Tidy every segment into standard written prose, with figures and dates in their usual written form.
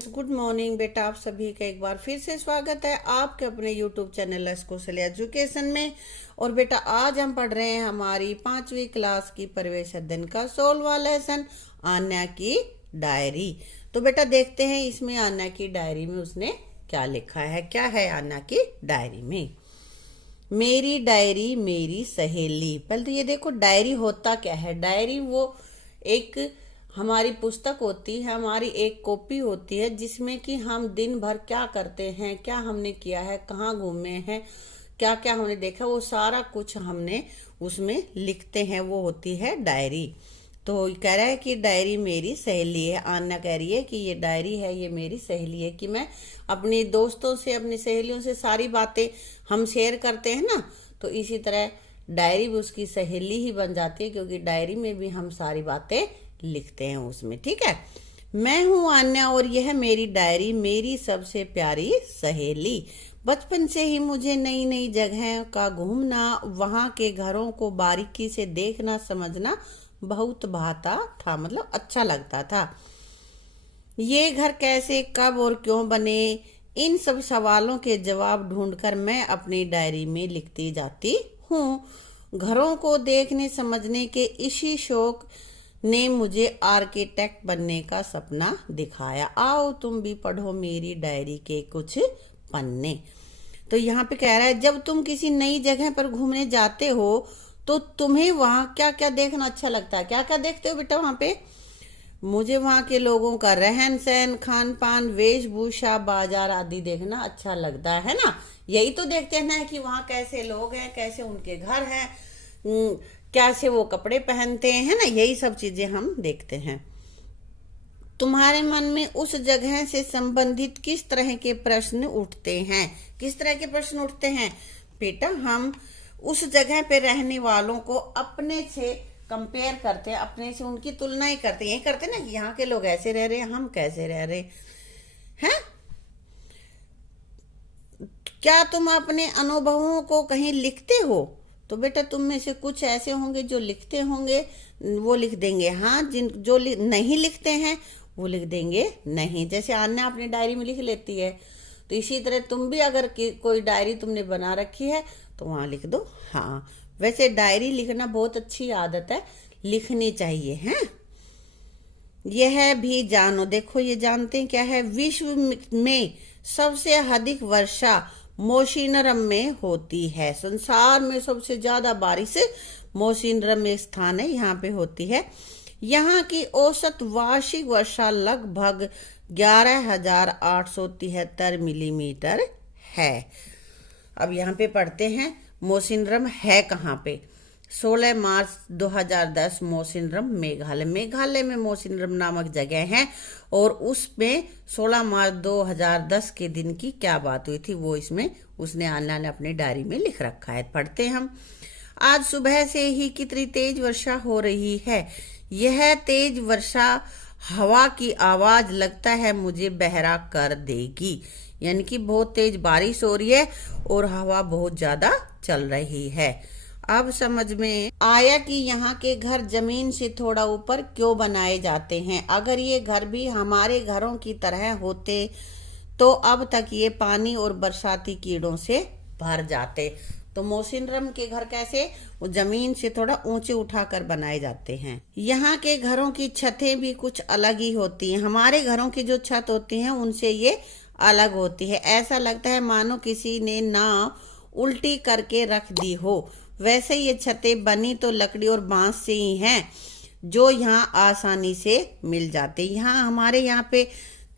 Friends, good morning बेटा। आप सभी का एक बार फिर से स्वागत है आपके अपने यूट्यूब चैनल कौशल्या एजुकेशन में। और बेटा आज हम पढ़ रहे हैं हमारी 5वीं क्लास की प्रवेश अध्ययन का 16वां लेसन, आन्या की डायरी। तो बेटा देखते हैं इसमें आन्या की डायरी में उसने क्या लिखा है। क्या है आन्या की डायरी में? मेरी डायरी मेरी सहेली। पहले तो ये देखो डायरी होता क्या है। डायरी वो एक हमारी पुस्तक होती है, हमारी एक कॉपी होती है जिसमें कि हम दिन भर क्या करते हैं, क्या हमने किया है, कहाँ घूमे हैं, क्या क्या हमने देखा, वो सारा कुछ हमने उसमें लिखते हैं। वो होती है डायरी। तो कह रहा है कि डायरी मेरी सहेली है। आन्या कह रही है कि ये डायरी है, ये मेरी सहेली है, कि मैं अपने दोस्तों से, अपनी सहेलियों से सारी बातें हम शेयर करते हैं ना, तो इसी तरह डायरी भी उसकी सहेली ही बन जाती है, क्योंकि डायरी में भी हम सारी बातें लिखते हैं उसमें। ठीक है। मैं हूँ आन्या और यह मेरी डायरी, मेरी सबसे प्यारी सहेली। बचपन से ही मुझे नई नई जगह का घूमना, वहाँ के घरों को बारीकी से देखना, समझना बहुत भाता था, मतलब अच्छा लगता था। ये घर कैसे, कब और क्यों बने, इन सब सवालों के जवाब ढूंढकर मैं अपनी डायरी में लिखती जाती हूँ। घरों को देखने समझने के इसी शौक ने मुझे आर्किटेक्ट बनने का सपना दिखाया। आओ तुम भी पढ़ो मेरी डायरी के कुछ पन्ने। तो यहाँ पे कह रहा है जब तुम किसी नई जगह पर घूमने जाते हो तो तुम्हें वहाँ क्या क्या देखना अच्छा लगता है। क्या क्या देखते हो बेटा वहाँ पे? मुझे वहाँ के लोगों का रहन सहन, खान पान, वेशभूषा, बाजार आदि देखना अच्छा लगता है ना। यही तो देखते हैं ना कि वहाँ कैसे लोग हैं, कैसे उनके घर हैं, कैसे वो कपड़े पहनते हैं ना, यही सब चीजें हम देखते हैं। तुम्हारे मन में उस जगह से संबंधित किस तरह के प्रश्न उठते हैं? किस तरह के प्रश्न उठते हैं बेटा? हम उस जगह पे रहने वालों को अपने से कंपेयर करते हैं, अपने से उनकी तुलना ही करते हैं। यही करते हैं ना कि यहाँ के लोग ऐसे रह रहे हैं, हम कैसे रह रहे हैं। क्या तुम अपने अनुभवों को कहीं लिखते हो? तो बेटा तुम में से कुछ ऐसे होंगे जो लिखते होंगे, वो लिख देंगे हाँ। जो नहीं लिखते हैं वो लिख देंगे नहीं। जैसे आन्या अपनी डायरी में लिख लेती है, तो इसी तरह तुम भी अगर कोई डायरी तुमने बना रखी है तो वहाँ लिख दो हाँ। वैसे डायरी लिखना बहुत अच्छी आदत है, लिखनी चाहिए है। यह भी जानो, देखो ये जानते हैं क्या है? विश्व में सबसे अधिक वर्षा मोसिनरम में होती है। संसार में सबसे ज्यादा बारिश मोसिनरम में स्थान है, यहाँ पे होती है। यहाँ की औसत वार्षिक वर्षा लगभग 11,873 मिलीमीटर है। अब यहाँ पे पढ़ते हैं मोसिनरम है कहाँ पे। 16 मार्च 2010 मोसिनरम मेघालय। मेघालय में मोसिनरम नामक जगह है, और उसमें 16 मार्च 2010 के दिन की क्या बात हुई थी वो इसमें उसने आन्या ने अपनी डायरी में लिख रखा है। पढ़ते हैं हम। आज सुबह से ही कितनी तेज वर्षा हो रही है। यह तेज वर्षा हवा की आवाज लगता है मुझे बहरा कर देगी। यानी कि बहुत तेज बारिश हो रही है और हवा बहुत ज्यादा चल रही है। अब समझ में आया कि यहाँ के घर जमीन से थोड़ा ऊपर क्यों बनाए जाते हैं। अगर ये घर भी हमारे घरों की तरह होते तो अब तक ये पानी और बरसाती कीड़ों से भर जाते। तो मोसिनरम के घर कैसे? वो जमीन से थोड़ा ऊंचे उठाकर बनाए जाते हैं। यहाँ के घरों की छतें भी कुछ अलग ही होती हैं। हमारे घरों की जो छत होती है उनसे ये अलग होती है। ऐसा लगता है मानो किसी ने नाव उल्टी करके रख दी हो। वैसे ये छतें बनी तो लकड़ी और बांस से ही हैं, जो यहाँ आसानी से मिल जाते। यहाँ हमारे यहाँ पे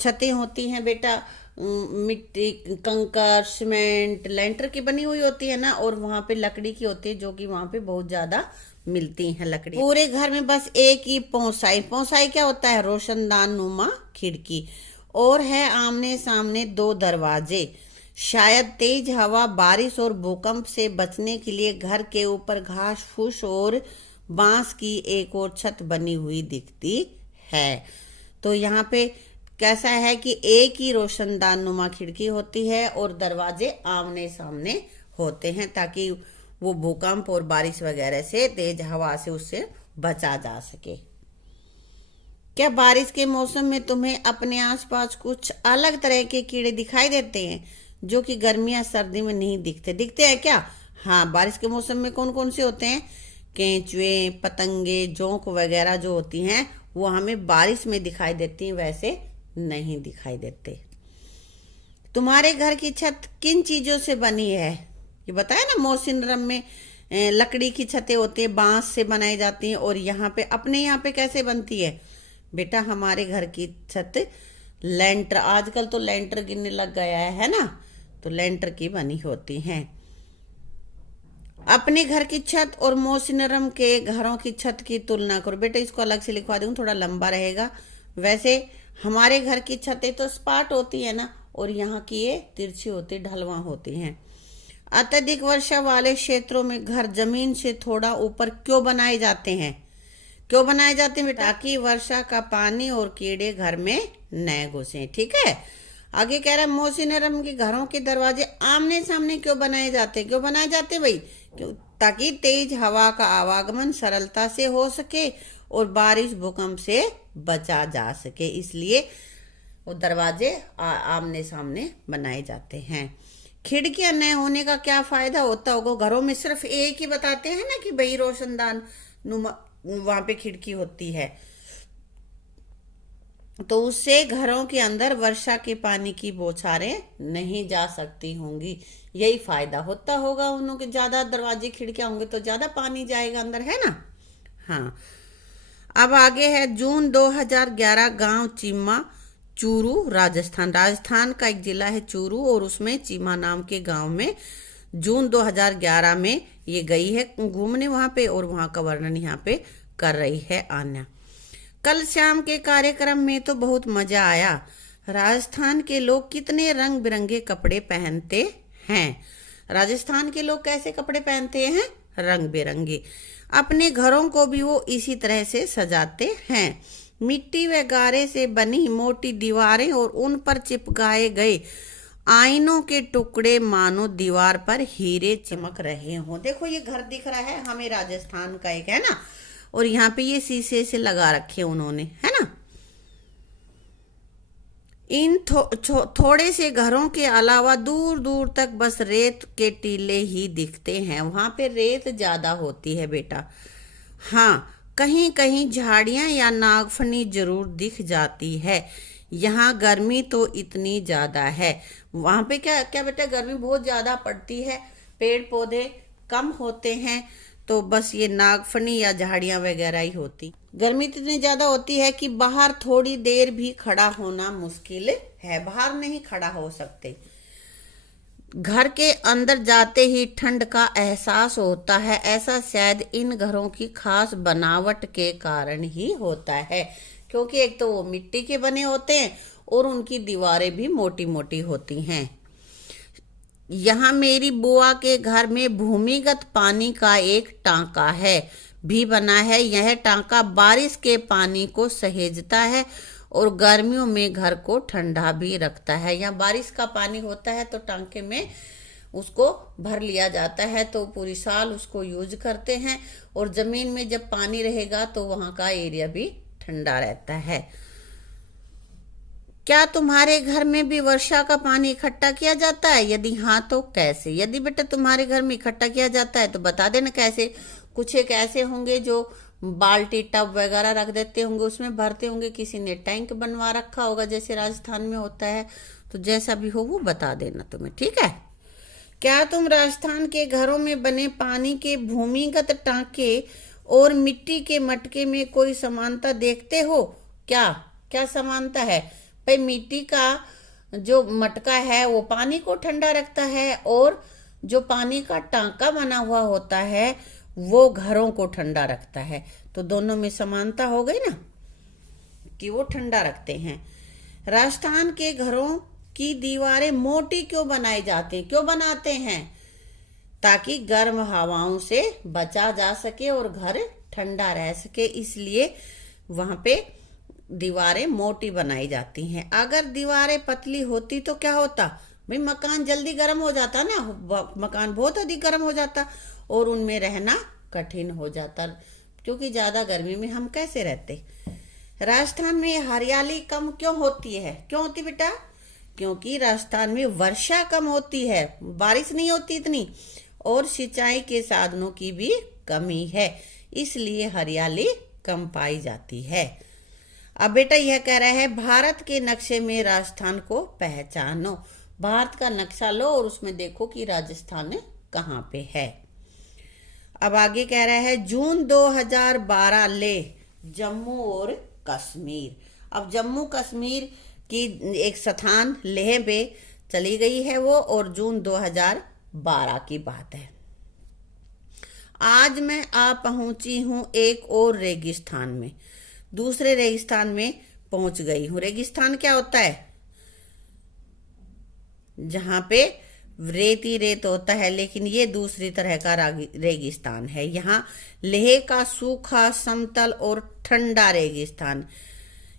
छतें होती हैं बेटा मिट्टी, कंकर, सीमेंट, लेंटर की बनी हुई होती है ना, और वहाँ पे लकड़ी की होती है, जो कि वहाँ पे बहुत ज्यादा मिलती हैं लकड़ी। पूरे घर में बस एक ही पौसाई। पौसाई क्या होता है? रोशनदान नुमा खिड़की, और है आमने सामने 2 दरवाजे। शायद तेज हवा, बारिश और भूकंप से बचने के लिए घर के ऊपर घास फूस और बांस की एक और छत बनी हुई दिखती है। तो यहाँ पे कैसा है कि एक ही रोशनदान नुमा खिड़की होती है और दरवाजे आमने सामने होते हैं, ताकि वो भूकंप और बारिश वगैरह से, तेज हवा से उससे बचा जा सके। क्या बारिश के मौसम में तुम्हें अपने आसपास कुछ अलग तरह के कीड़े दिखाई देते हैं जो कि गर्मी या सर्दी में नहीं दिखते? दिखते हैं क्या? हाँ, बारिश के मौसम में कौन कौन से होते हैं? केंचुए, पतंगे, जोंक वगैरह जो होती हैं वो हमें बारिश में दिखाई देती हैं, वैसे नहीं दिखाई देते। तुम्हारे घर की छत किन चीजों से बनी है? ये बताया ना, मौसिनरम में लकड़ी की छतें होती है, बांस से बनाई जाती हैं। और यहाँ पे अपने यहाँ पे कैसे बनती है बेटा? हमारे घर की छत लेंटर, आजकल तो लेंटर गिरने लग गया है ना, तो लेंटर की बनी होती हैं। अपने घर की छत और मौसिनरम के घरों की छत की तुलना करो। बेटा इसको अलग से लिखवा दूंगा, थोड़ा लंबा रहेगा। वैसे हमारे घर की छतें तो सपाट होती है ना, और यहाँ की ये तिरछी होती, ढलवा होती हैं। अत्यधिक वर्षा वाले क्षेत्रों में घर जमीन से थोड़ा ऊपर क्यों बनाए जाते हैं? क्यों बनाए जाते हैं बेटा? ताकि वर्षा का पानी और कीड़े घर में न घुसे। ठीक है, आगे कह रहा है मौसिनरम के घरों के दरवाजे आमने सामने क्यों बनाए जाते हैं? क्यों बनाए जाते हैं भाई? क्यों? ताकि तेज हवा का आवागमन सरलता से हो सके और बारिश भूकंप से बचा जा सके, इसलिए वो दरवाजे आमने सामने बनाए जाते हैं। खिड़कियां न होने का क्या फायदा होता होगा? घरों में सिर्फ एक ही बताते हैं ना कि भाई रोशनदान नुमा वहां पे खिड़की होती है, तो उससे घरों के अंदर वर्षा के पानी की बौछारें नहीं जा सकती होंगी। यही फायदा होता होगा उन्हों के। ज्यादा दरवाजे खिड़कियां होंगे तो ज्यादा पानी जाएगा अंदर, है ना। हाँ, अब आगे है जून 2011, गांव चीमा, चूरू, राजस्थान। राजस्थान का एक जिला है चूरू, और उसमें चीमा नाम के गांव में जून 2011 में ये गई है घूमने वहां पे, और वहां का वर्णन यहाँ पे कर रही है आन्या। कल शाम के कार्यक्रम में तो बहुत मजा आया। राजस्थान के लोग कितने रंग बिरंगे कपड़े पहनते हैं? राजस्थान के लोग कैसे कपड़े पहनते हैं? रंग बिरंगे। अपने घरों को भी वो इसी तरह से सजाते हैं। मिट्टी व गारे से बनी मोटी दीवारें और उन पर चिपकाए गए आईनों के टुकड़े मानो दीवार पर हीरे चमक रहे हों। देखो ये घर दिख रहा है हमें राजस्थान का एक, है ना, और यहाँ पे ये शीशे से लगा रखे उन्होंने, है ना। इन थोड़े से घरों के अलावा दूर दूर तक बस रेत के टीले ही दिखते हैं। वहां पे रेत ज्यादा होती है बेटा। हाँ, कहीं कहीं झाड़ियां या नागफनी जरूर दिख जाती है। यहाँ गर्मी तो इतनी ज्यादा है। वहां पे क्या क्या बेटा? गर्मी बहुत ज्यादा पड़ती है, पेड़ पौधे कम होते हैं, तो बस ये नागफनी या झाड़ियां वगैरह ही होती। गर्मी इतनी ज्यादा होती है कि बाहर थोड़ी देर भी खड़ा होना मुश्किल है, बाहर नहीं खड़ा हो सकते। घर के अंदर जाते ही ठंड का एहसास होता है। ऐसा शायद इन घरों की खास बनावट के कारण ही होता है, क्योंकि एक तो वो मिट्टी के बने होते हैं और उनकी दीवारें भी मोटी मोटी होती हैं। यहाँ मेरी बुआ के घर में भूमिगत पानी का एक टांका है भी बना है। यह टांका बारिश के पानी को सहेजता है और गर्मियों में घर को ठंडा भी रखता है। यहाँ बारिश का पानी होता है तो टांके में उसको भर लिया जाता है, तो पूरी साल उसको यूज करते हैं। और जमीन में जब पानी रहेगा तो वहाँ का एरिया भी ठंडा रहता है। क्या तुम्हारे घर में भी वर्षा का पानी इकट्ठा किया जाता है? यदि हाँ तो कैसे? यदि बेटा तुम्हारे घर में इकट्ठा किया जाता है तो बता देना कैसे। कुछ एक ऐसे होंगे जो बाल्टी टब वगैरह रख देते होंगे, उसमें भरते होंगे। किसी ने टैंक बनवा रखा होगा जैसे राजस्थान में होता है, तो जैसा भी हो वो बता देना तुम्हें, ठीक है। क्या तुम राजस्थान के घरों में बने पानी के भूमिगत टांके और मिट्टी के मटके में कोई समानता देखते हो? क्या क्या समानता है भाई? मिट्टी का जो मटका है वो पानी को ठंडा रखता है, और जो पानी का टांका बना हुआ होता है वो घरों को ठंडा रखता है। तो दोनों में समानता हो गई ना, कि वो ठंडा रखते हैं। राजस्थान के घरों की दीवारें मोटी क्यों बनाई जाती हैं? क्यों बनाते हैं? ताकि गर्म हवाओं से बचा जा सके और घर ठंडा रह सके, इसलिए वहां पे दीवारें मोटी बनाई जाती हैं। अगर दीवारें पतली होती तो क्या होता भाई? मकान जल्दी गर्म हो जाता ना, मकान बहुत अधिक गर्म हो जाता और उनमें रहना कठिन हो जाता, क्योंकि ज्यादा गर्मी में हम कैसे रहते। राजस्थान में हरियाली कम क्यों होती है? क्यों होती बेटा? क्योंकि राजस्थान में वर्षा कम होती है, बारिश नहीं होती इतनी, और सिंचाई के साधनों की भी कमी है, इसलिए हरियाली कम पाई जाती है। अब बेटा यह कह रहा है भारत के नक्शे में राजस्थान को पहचानो। भारत का नक्शा लो और उसमें देखो कि राजस्थान कहाँ पे है। अब आगे कह रहा है जून 2012 ले जम्मू और कश्मीर। अब जम्मू कश्मीर की एक स्थान लेह पे चली गई है वो, और जून 2012 की बात है। आज मैं आ पहुंची हूं एक और रेगिस्तान में, दूसरे रेगिस्तान में पहुंच गई हूं। रेगिस्तान क्या होता है? जहां पे रेत ही रेत होता है, लेकिन ये दूसरी तरह का रेगिस्तान है। यहाँ लेह का सूखा, समतल और ठंडा रेगिस्तान।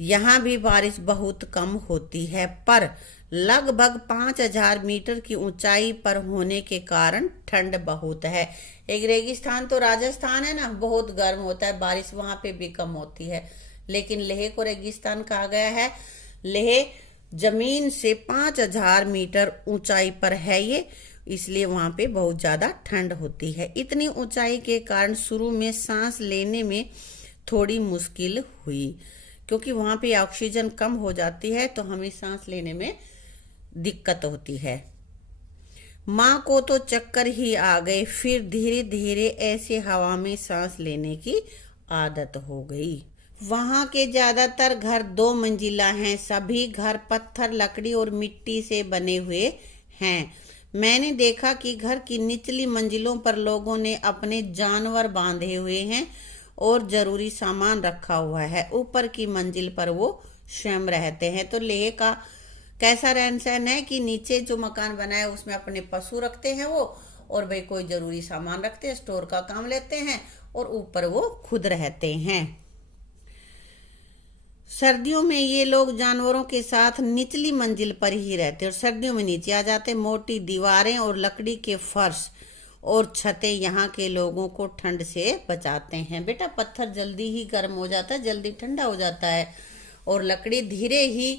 यहाँ भी बारिश बहुत कम होती है, पर लगभग 5000 मीटर की ऊंचाई पर होने के कारण ठंड बहुत है। एक रेगिस्तान तो राजस्थान है ना, बहुत गर्म होता है, बारिश वहां पे भी कम होती है, लेकिन लेह को रेगिस्तान कहा गया है। लेह जमीन से 5000 मीटर ऊंचाई पर है ये, इसलिए वहां पे बहुत ज्यादा ठंड होती है। इतनी ऊंचाई के कारण शुरू में सांस लेने में थोड़ी मुश्किल हुई, क्योंकि वहां पे ऑक्सीजन कम हो जाती है, तो हमें सांस लेने में दिक्कत होती है। माँ को तो चक्कर ही आ गए, फिर धीरे धीरे ऐसे हवा में सांस लेने की आदत हो गई। वहां के ज्यादातर घर 2 मंजिला हैं, सभी घर पत्थर, लकड़ी और मिट्टी से बने हुए हैं। मैंने देखा कि घर की निचली मंजिलों पर लोगों ने अपने जानवर बांधे हुए हैं और जरूरी सामान रखा हुआ है। ऊपर की मंजिल पर वो स्वयं रहते हैं। तो लेह का कैसा रहन सहन है कि नीचे जो मकान बना है उसमें अपने पशु रखते हैं वो, और भाई कोई जरूरी सामान रखते हैं, स्टोर का काम लेते हैं, और ऊपर वो खुद रहते हैं। सर्दियों में ये लोग जानवरों के साथ निचली मंजिल पर ही रहते हैं और सर्दियों में नीचे आ जाते। मोटी दीवारें और लकड़ी के फर्श और छतें यहाँ के लोगों को ठंड से बचाते हैं। बेटा पत्थर जल्दी ही गर्म हो जाता है, जल्दी ठंडा हो जाता है, और लकड़ी धीरे ही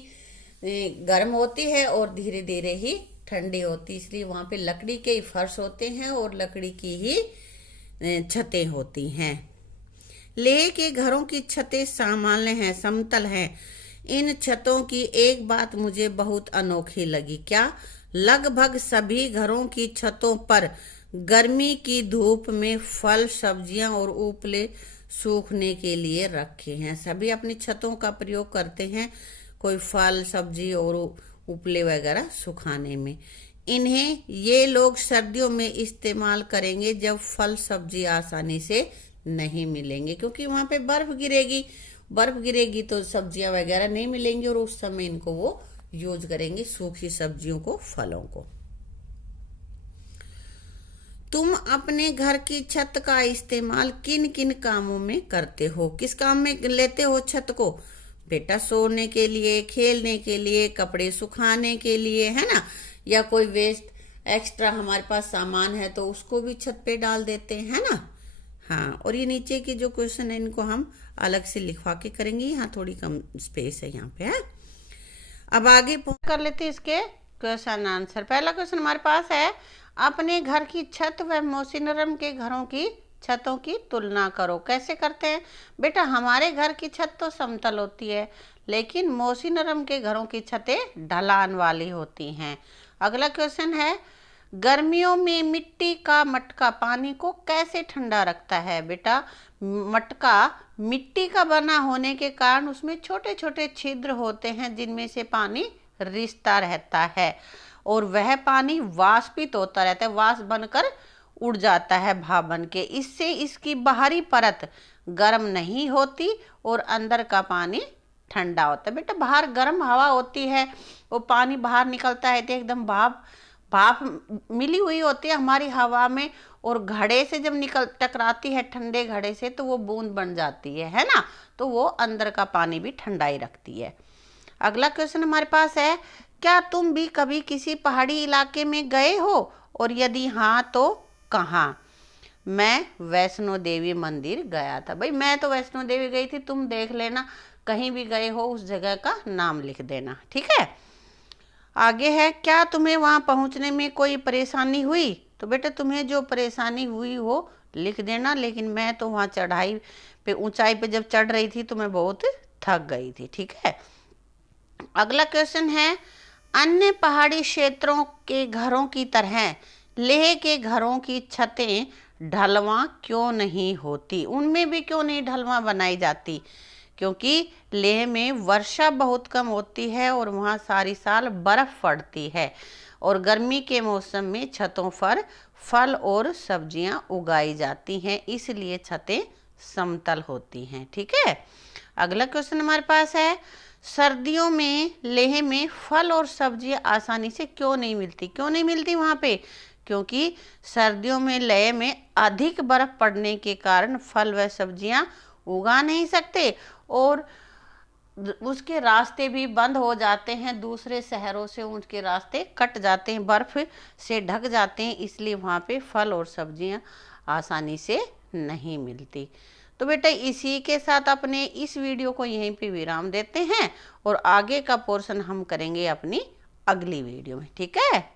गर्म होती है और धीरे धीरे ही ठंडी होती, इसलिए वहाँ पे लकड़ी के ही फर्श होते हैं और लकड़ी की ही छतें होती हैं। लेह के घरों की छतें सामान्य हैं, समतल हैं। इन छतों की एक बात मुझे बहुत अनोखी लगी। क्या? लगभग सभी घरों की छतों पर गर्मी की धूप में फल, सब्जियां और उपले सूखने के लिए रखे हैं। सभी अपनी छतों का प्रयोग करते हैं, कोई फल, सब्जी और उपले वगैरह सुखाने में। इन्हें ये लोग सर्दियों में इस्तेमाल करेंगे जब फल सब्जी आसानी से नहीं मिलेंगे, क्योंकि वहां पे बर्फ गिरेगी तो सब्जियां वगैरह नहीं मिलेंगी, और उस समय इनको वो यूज करेंगे, सूखी सब्जियों को, फलों को। तुम अपने घर की छत का इस्तेमाल किन किन कामों में करते हो? किस काम में लेते हो छत को? बेटा सोने के लिए, खेलने के लिए, कपड़े सुखाने के लिए, है ना, या कोई वेस्ट एक्स्ट्रा हमारे पास सामान है तो उसको भी छत पे डाल देते हैं ना। हाँ, और ये नीचे के जो क्वेश्चन है इनको हम अलग से लिखवा के करेंगे, यहाँ थोड़ी कम स्पेस है यहाँ पे, है। अब आगे कर लेते हैं इसके क्वेश्चन आंसर। पहला क्वेश्चन हमारे पास है, अपने घर की छत व मौसिनराम के घरों की छतों की तुलना करो। कैसे करते हैं? बेटा हमारे घर की छत तो समतल होती है, लेकिन मौसिनराम के घरों की छतें ढलान वाली होती हैं। अगला क्वेश्चन है, गर्मियों में मिट्टी का मटका पानी को कैसे ठंडा रखता है? बेटा मटका मिट्टी का बना होने के कारण उसमें छोटे छोटे छिद्र होते हैं जिनमें से पानी रिसता रहता है, और वह पानी वाष्पित होता रहता है, वाष्प बनकर उड़ जाता है भाप बन के। इससे इसकी बाहरी परत गर्म नहीं होती और अंदर का पानी ठंडा होता है। बेटा बाहर गर्म हवा होती है, वो पानी बाहर निकलता है तो एकदम भाप मिली हुई होती है हमारी हवा में, और घड़े से जब टकराती है ठंडे घड़े से तो वो बूंद बन जाती है ना, तो वो अंदर का पानी भी ठंडा ही रखती है। अगला क्वेश्चन हमारे पास है, क्या तुम भी कभी किसी पहाड़ी इलाके में गए हो, और यदि हाँ तो कहाँ? मैं वैष्णो देवी मंदिर गया था। भाई मैं तो वैष्णो देवी गई थी, तुम देख लेना कहीं भी गए हो उस जगह का नाम लिख देना, ठीक है। आगे है, क्या तुम्हें वहां पहुंचने में कोई परेशानी हुई? तो बेटा तुम्हें जो परेशानी हुई हो लिख देना, लेकिन मैं तो वहां चढ़ाई पे, ऊंचाई पे जब चढ़ रही थी तो मैं बहुत थक गई थी, ठीक है। अगला क्वेश्चन है, अन्य पहाड़ी क्षेत्रों के घरों की तरह लेह के घरों की छतें ढलवां क्यों नहीं होती? उनमें भी क्यों नहीं ढलवां बनाई जाती? क्योंकि लेह में वर्षा बहुत कम होती है और वहाँ सारी साल बर्फ पड़ती है, और गर्मी के मौसम में छतों पर फल और सब्जियां उगाई जाती हैं, इसलिए छतें समतल होती हैं, ठीक है। अगला क्वेश्चन हमारे पास है, सर्दियों में लेह में फल और सब्जियां आसानी से क्यों नहीं मिलती? क्यों नहीं मिलती वहाँ पे? क्योंकि सर्दियों में लेह में अधिक बर्फ पड़ने के कारण फल व सब्जियां उगा नहीं सकते, और उसके रास्ते भी बंद हो जाते हैं, दूसरे शहरों से उनके रास्ते कट जाते हैं, बर्फ से ढक जाते हैं, इसलिए वहाँ पे फल और सब्जियां आसानी से नहीं मिलती। तो बेटा इसी के साथ अपने इस वीडियो को यहीं पे विराम देते हैं, और आगे का पोर्शन हम करेंगे अपनी अगली वीडियो में, ठीक है।